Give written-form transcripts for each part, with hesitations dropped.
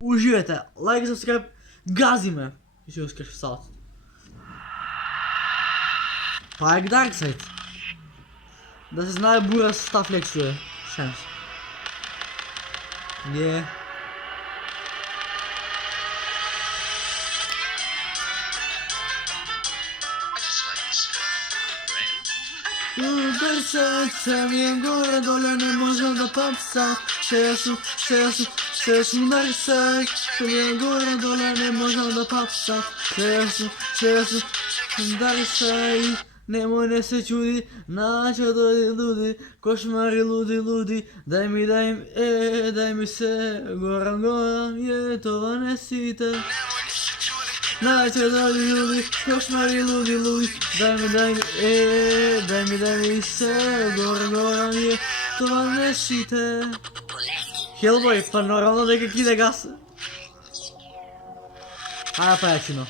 Užijete, like, subscribe, gazíme. Еще раз, конечно, салат. Проект Darkseid. Да се знае бура състав лексия. Шанс. Yeah. Darkseid, самия горе-долу не можем да попса. Шесу, Darkseid, самия горе-долу не можем да попса. Шесу, Darkseid. Nemoj ne se čudi, načadori ludi, košmari ludi, daj mi se, goram, je to nesite. Načadori ludi, košmari ludi, daj mi se, goram, je to nesite. Hellboy, pa naravno neka kide gas. Ajde pa jačino.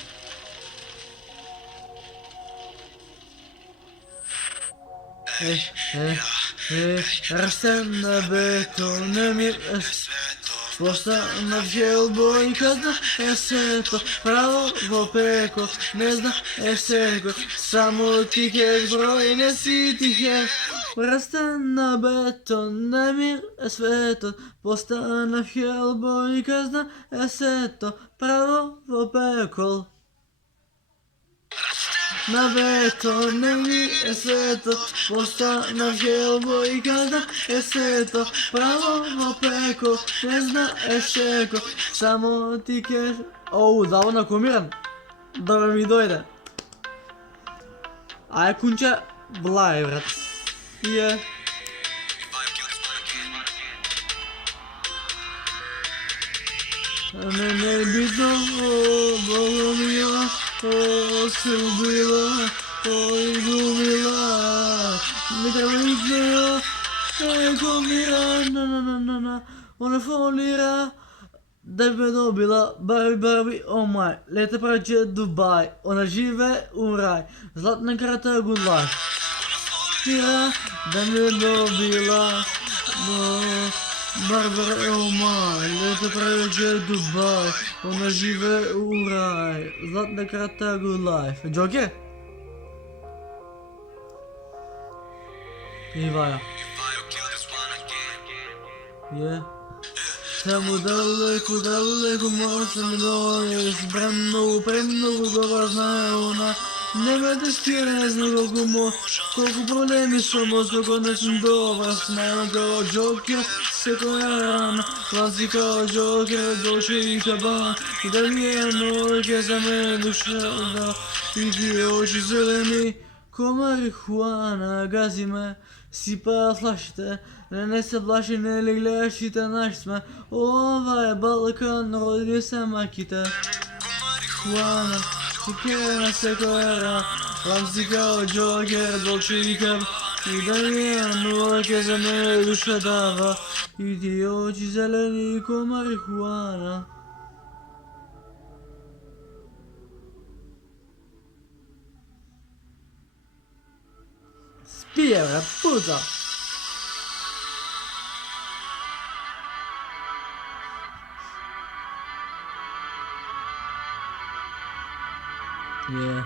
Растем на бетонном мир. Просто на Hellboy, казна есето, право в пеко, не зна есето, само тихе зброй, не си тихе. Растем на бетонном мир светот, постана в Hellboy, казна есето, право в пеко. На бетонном мире свето, постана в Hellboy, казна есето, право в пеко, не зна есеко, само ти кеш... Оу, здраво накумиран, да ми дойде. Ай, кунча, блай, брат. Е. Не битно, Бога мила, се убила, изгубила, ми трябва изгубила, гумира, она фолира, да ме добила, Барби, о май, лета праче Дубай, она живе у рай, златна крата гудлай, да ме добила, Барбара, о май, лето праче Дубай, она живе у рай, златна крата гудлай. Джокер? Ивая. Yeah. Само далеко можем дойти, премного добро знае она. Не ме тестира, не знам колко проблеми съм, колко не съм добра, смайла като Джокер, всекоя рана, класика Джокер, доче и кабан, и да ми е норке за мен душата, и ти очи зелени, ко марихуана, гази ме, сипа флашите, не се плаши, не ли гледаш и те наши сме, ова е Балкан, родили се маките, марихуана. Сикера секоера, ламсика Джокер, доче и кабан, и да ми е норке за мен душа дава, и ти очи зелени ко марихуана. Спия, бе, пута! Yeah.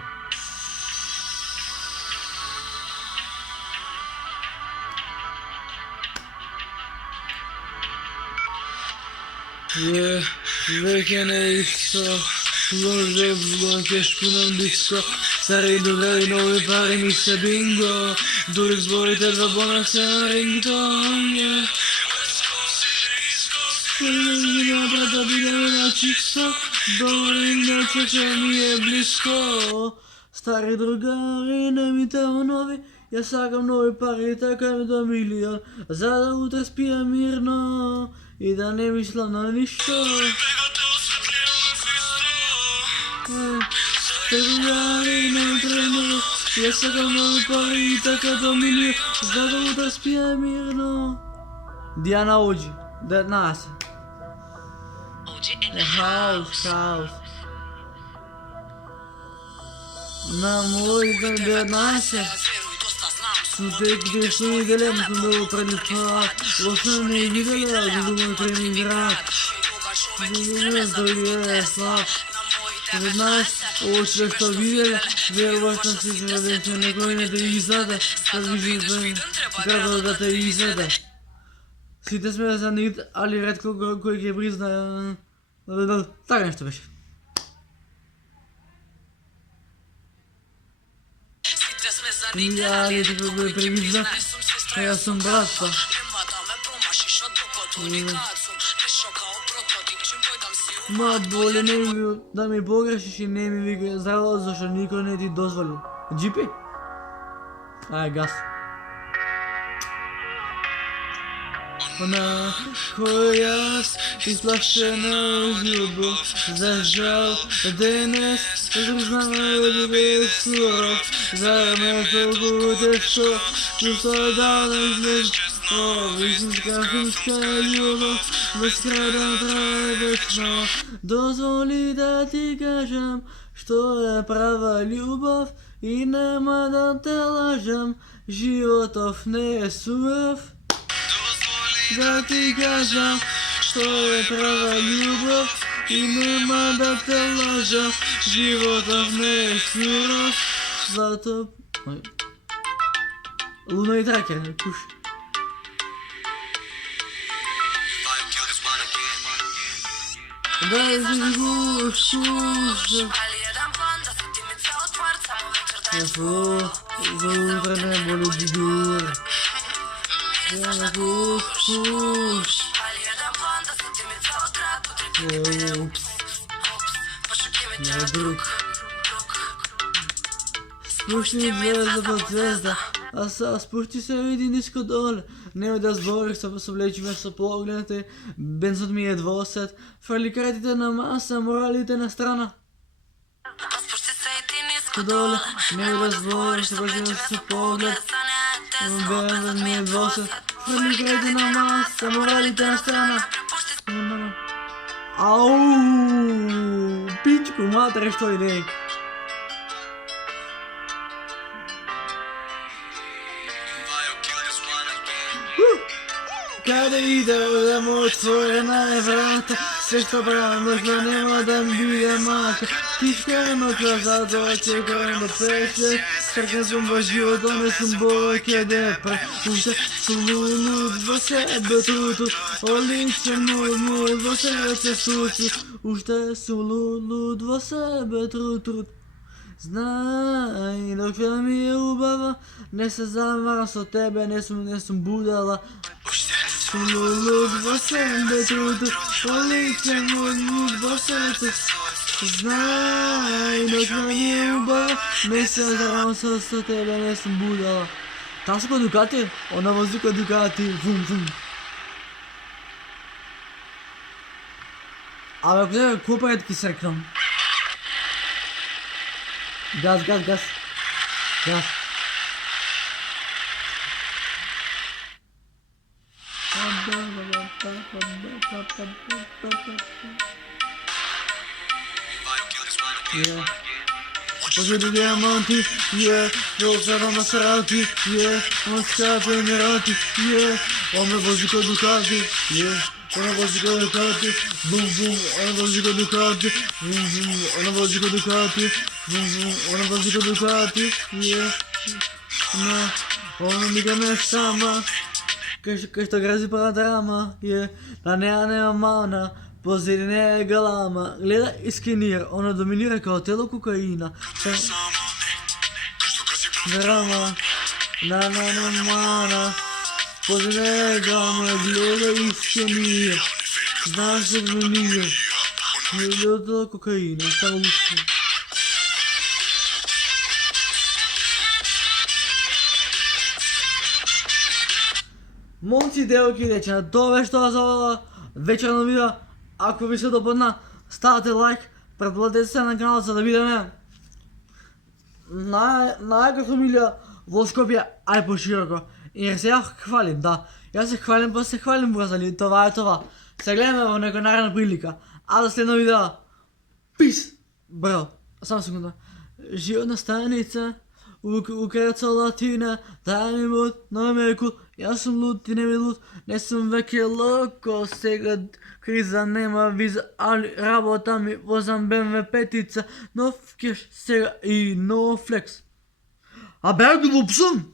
Yeah, веќе не исто, ложе блоке шпунам диско, стари другари, нови пари ми се бинго, дури зборите за бонус се на рингтон, yeah. Сега брата бидеме на чисто, добри ночече ми е близко. Стари другари, не ми трябва нови, я сакам нови пари, така ми до милион, за да утре спия мирно и да не мислам на нищо. Стари другари, не ми трябва нови, я сакам нови пари, така до милион, за да утре спия мирно. Диана Оджи, 19. House. На моите 19. Суте где стои делем, но пролетает. Лоша не видела, думаю, тренировать. Здоровье, слав. Пред нас, очи, что видели, вероятности родители, никой не телевизата, как виждате, казвате телевизата. Сите сме за нит, али редко кој ќе призна. Така нешто беше. Али ти кој го превизна, ја сум братка. Ма боле не ми да ми погрешиш и не ми вика здраво, зашто никој не ти дозволи. Джипи? Ај, газ. Она која изплашена од љубов, за жал денес знаме да бе суров, за ме толку тешко, чувство дадеш без вистинска финска љубов, без крај трае вечно. Дозволи да ти кажам што е права љубов и нема да те лажам, животов не е суров. Да ти кажам што е права љубов и нема да те лажам, животов не е суров. Зато... Луна и тракер, куш. Да си куш, куш. За утре не боли дидур. Я куш. Не друг. Спушти звезда под звезда, а са спушти се види ниско доле. Нема да зборих, се влечиме со погледите, бензот ми е двосет, фрли кредите на маса, моралите на страна. Доле, нема да зборих, се влечиме со поглед, бензот ми е двосет, фрли кредите на маса, моралите на страна. Ау, пичку матре, што иде. Каде идем отворена е врата, се што правам да нема да ми биде мака. Тишкано каза да чекам да пече, сркан сум во живото, не сум бојке депре. Уште сум луд во себе труту, оличен муд во срце стуцу. Уште сум луд во себе трут. Знај, докато ми е убава, не се замарам со тебе, не сум будала. Сум луд во себе трут, оличен муд во срце. Знај, докато ми е убава, не се замарам со тебе, не сум будала. Таа се кod Дукати, она вози kod Дукати, вум. Абе, ако не, копајат ки срекнам. Газ. Poželjni diamanti, rosa Maserati, Moscato Emirati, ona vozi kod Ducati, ona vozi kod Ducati, bum, ona vozi kod Ducati, bum, ona vozi kod Ducati, bum, ona vozi kod Ducati, ona mica ne sama, che sto grazi per la drama, la nea nema mana. Позади нея е галама, гледа и скенира, она доминира као тело кокаина. Драма, на, позади нея е галама, гледа и скенира. Знаеш се доминира, гледа тело кокаина, само лучше. Момци, девојки, дечиња, тоа беше тоа за вечерно видео. Ако ви се допадна, ставате лайк, претплатете се на каналот за да видиме најака фамилија во Скопје, ај пошироко. Jer se ja hvalim, da. Ja se hvalim, pa se hvalim, brazali, това е това. Се гледаме во некоја наредна прилика. А до следно видео. Пис! Браво. Само секунда. Животна станица Ukrajinca latina, daj mi mod, na me kut, ja sam lut i ne mi lut, ne sam veke loko, sega kriza nema viza, ali rabota mi, vozam BMW petica, no cash, sega i no flex. Haber du musun?